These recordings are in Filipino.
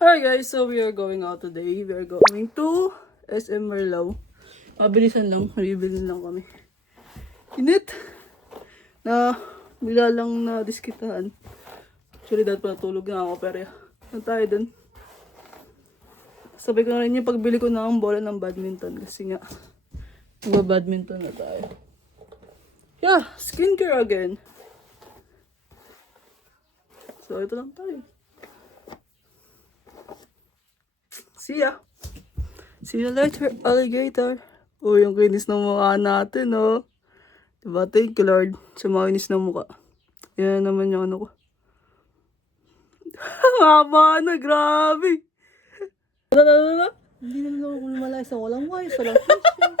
Hi guys, so we are going out today. We are going to SM Merlao. Mabilisan lang, bibili lang kami. Init! Na, bila lang na diskitahan. Actually, dahil pa natulog na ako, pero na tayo dun. Sabay ko na rin yung pagbili ko ng bola ng badminton kasi nga, badminton na tayo. Yeah, skincare again. So, ito lang tayo. See ya! See you later, alligator! Oh, yung kinis ng mukha natin, oh. Diba, thank you, Lord, sa mga kinis ng mukha. Yan naman yung ano ko. Ang haba na, grabe! Ano? Hindi naman ako lumalay sa walang wires, walang tissue.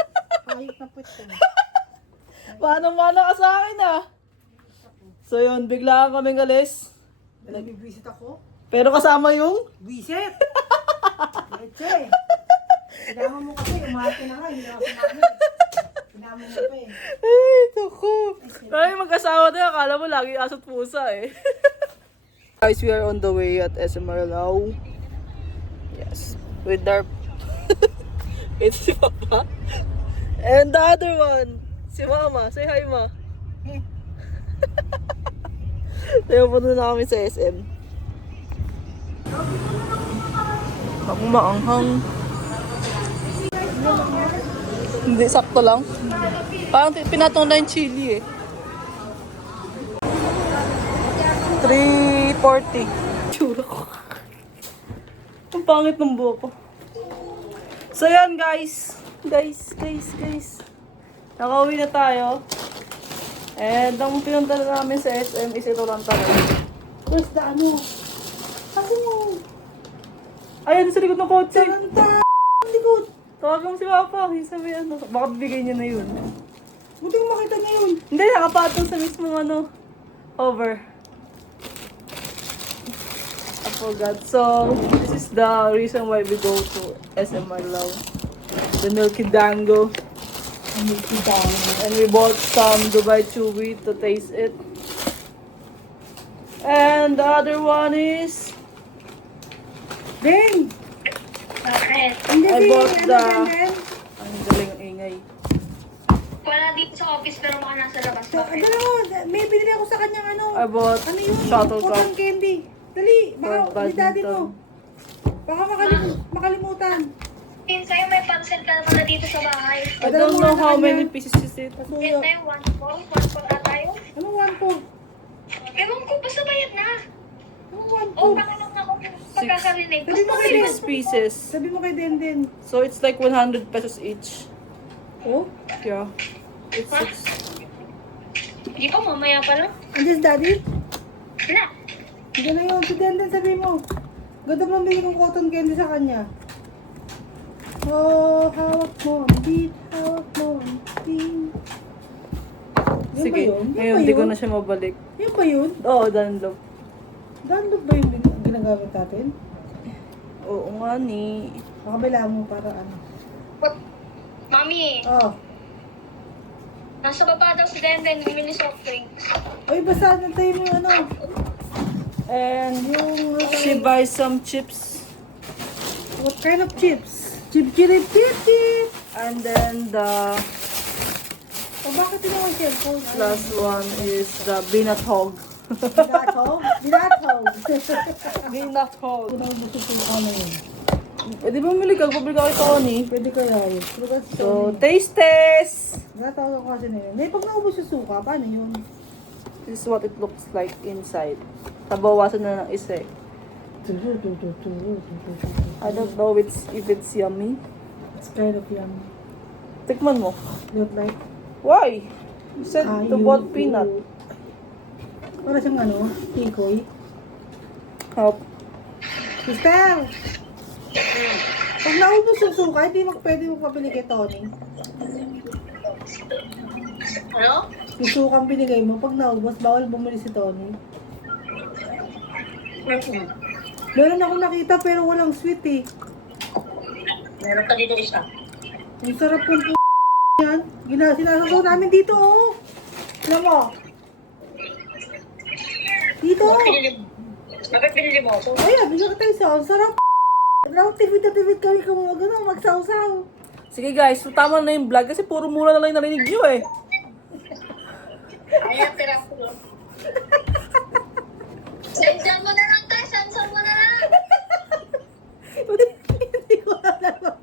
Kahit na po ito. Paano ka sa akin, ah? So yun, bigla kaming alis. Nagbibisit ako? Pero kasama yung... Bisit! Leche! Kailangan mo kasi, umahati na nga, hindi na ako sumami. Kailangan mo pa eh. Ay, naku. Ay, mag-asawa na, akala mo lagi aso't pusa eh. Guys, we are on the way at SM Merlao. Yes, with our... It's si Papa. And the other one, si Mama. Say hi, Ma. Tayo punta na kami sa SM. Ang maanghang. Hindi, sakto lang. Parang pinatong na yung chili eh. 340. Tsura ko. Ang pangit ng buhok ko. So yan guys. Guys. Nakauwi na tayo. And ang pinunta na namin sa SM is ito lang talaga. Where's the ano? Sabi mo. Ayan sa likod ng kotse. Taranta! Ang likod! Tawagan mo si Papa. Sabi ano. Baka bibigay niya na yun. Buti ko makita niya yun. Hindi, nakapatong sa mismong ano. Over. I forgot. So, this is the reason why we go to SM Merlao. The Milky Dango. Milky Dango. And we bought some Dubai Chewy to taste it. And the other one is... Ding! Bakit? Hindi I si, bought ano the... ganyan? Ang galing ingay. Wala dito sa office pero baka nasa labas. Bakit? Dalawa, may binili ako sa kanyang ano. I bought Ano yun? shuttlecock. Cotton candy. Dali, baka For ni daddy mo. badminton. Baka makalimutan. Sa'yo may parcel ka naman na dito sa bahay. I don't know how many pieces is it. Yan Pasuyo. na yung 1-4 ata yun. Anong one po? Ewan ko, basta bayad na. Anong one po? O, pakilang ako pagkakarinig. Sabi mo kay 6 pieces. Sabi mo kay Denden. So it's like 100 pesos each. Oh? Yeah. It's 6. Hindi pa, mamaya pa lang. Andiyan si daddy? Na. Hindi na yun. Si Denden sabi mo. Ganda mo bili kong cotton candy sa kanya. Oh, hawak mo ang beat. Hawak mo ang beat. Yun Sige, ba yun? Yun ngayon ba hindi ko yun? na siya mabalik. Yun ba yun? Oo, Dunlop. Dunlop ba yung ginagamit natin? Oo nga ni. Makabila mo para ano. Mami, Oh. nasa baba daw si Denden, mini soft drinks. Ay, basta tayo mo ano. And Yung... she buys some chips. What kind of chips? Chip, chip, chip, chip. And then the O bakit yun ang cellphone? last one is the peanut hog. Binatog? Binatog. Peanut hog. Unang gusto ko ano yun. Eh, di ba muli ka? Pabili ka kay Tony. Pwede kaya yun. So, taste test! Binatog ako kasi na yun. Eh, pag naubos yung suka, paano yun? This is what it looks like inside. Tabawasan na ng isa eh. I don't know if it's yummy. It's kind of yummy. Tikman mo. Look like... Why? You said to bought peanut. Para siyang ano, tikoy. Help. Sister! Pag naubos yung suka, hindi pwede mo pabili kay Tony. Ano? Yung sukang binigay mo, pag naubos, bawal bumili si Tony. Meron ako nakita pero walang sweet eh. Meron ka dito isa. Ang sarap yung yan. Sinasasaw namin dito oh. Alam mo? Dito. Bakit pinili mo? So, Ayan, bigyan ka tayo isa. Ang sarap. Sobrang tipid na tipid kami kung magsaw-saw. Sige guys, so tama na yung vlog kasi puro mura na lang yung narinig nyo eh. Ayan, tira ko. Sendyan mo na lang, tayo. Sensor mo na lang. Hindi ko alam.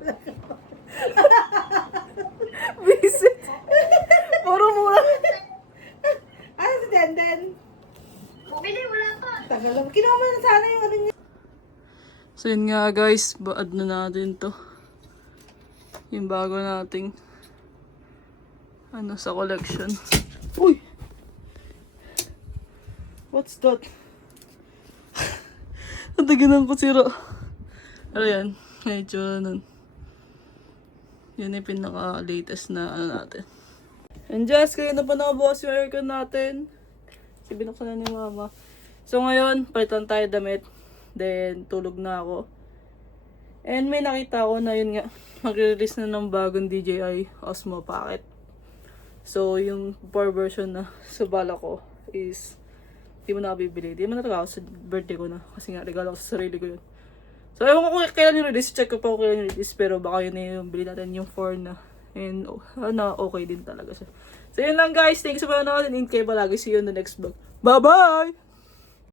Visit. Puro mura. Ano si Denden? Bumili, wala pa. Tagal lang. Kinuha mo na sana yung ano niya. So yun nga guys, baad na natin to. Yung bago nating sa collection. Uy! What's that? Nataginan ko sira. Ano yan? Medyo nun. Yun yung pinaka-latest na natin. And just, kayo na pa nakabukas yung aircon natin. Kasi binuksan na ni mama. So ngayon, palitan tayo damit. Then, tulog na ako. And may nakita ko na yun nga, mag-release na ng bagong DJI Osmo Pocket. So, yung 4 version na sa bala ko is di mo na bibili. Di mo na talaga ako sa birthday ko na. Kasi nga, regalo ko sa sarili ko yun. So, ewan ko kung kailan yung release. Check ko pa kung kailan yung release. Pero baka yun na yung bili natin yung 4 na. And, okay din talaga siya. So, yun lang guys. Thanks sa panonood. And kayo palagi. See you in the next vlog. Bye-bye!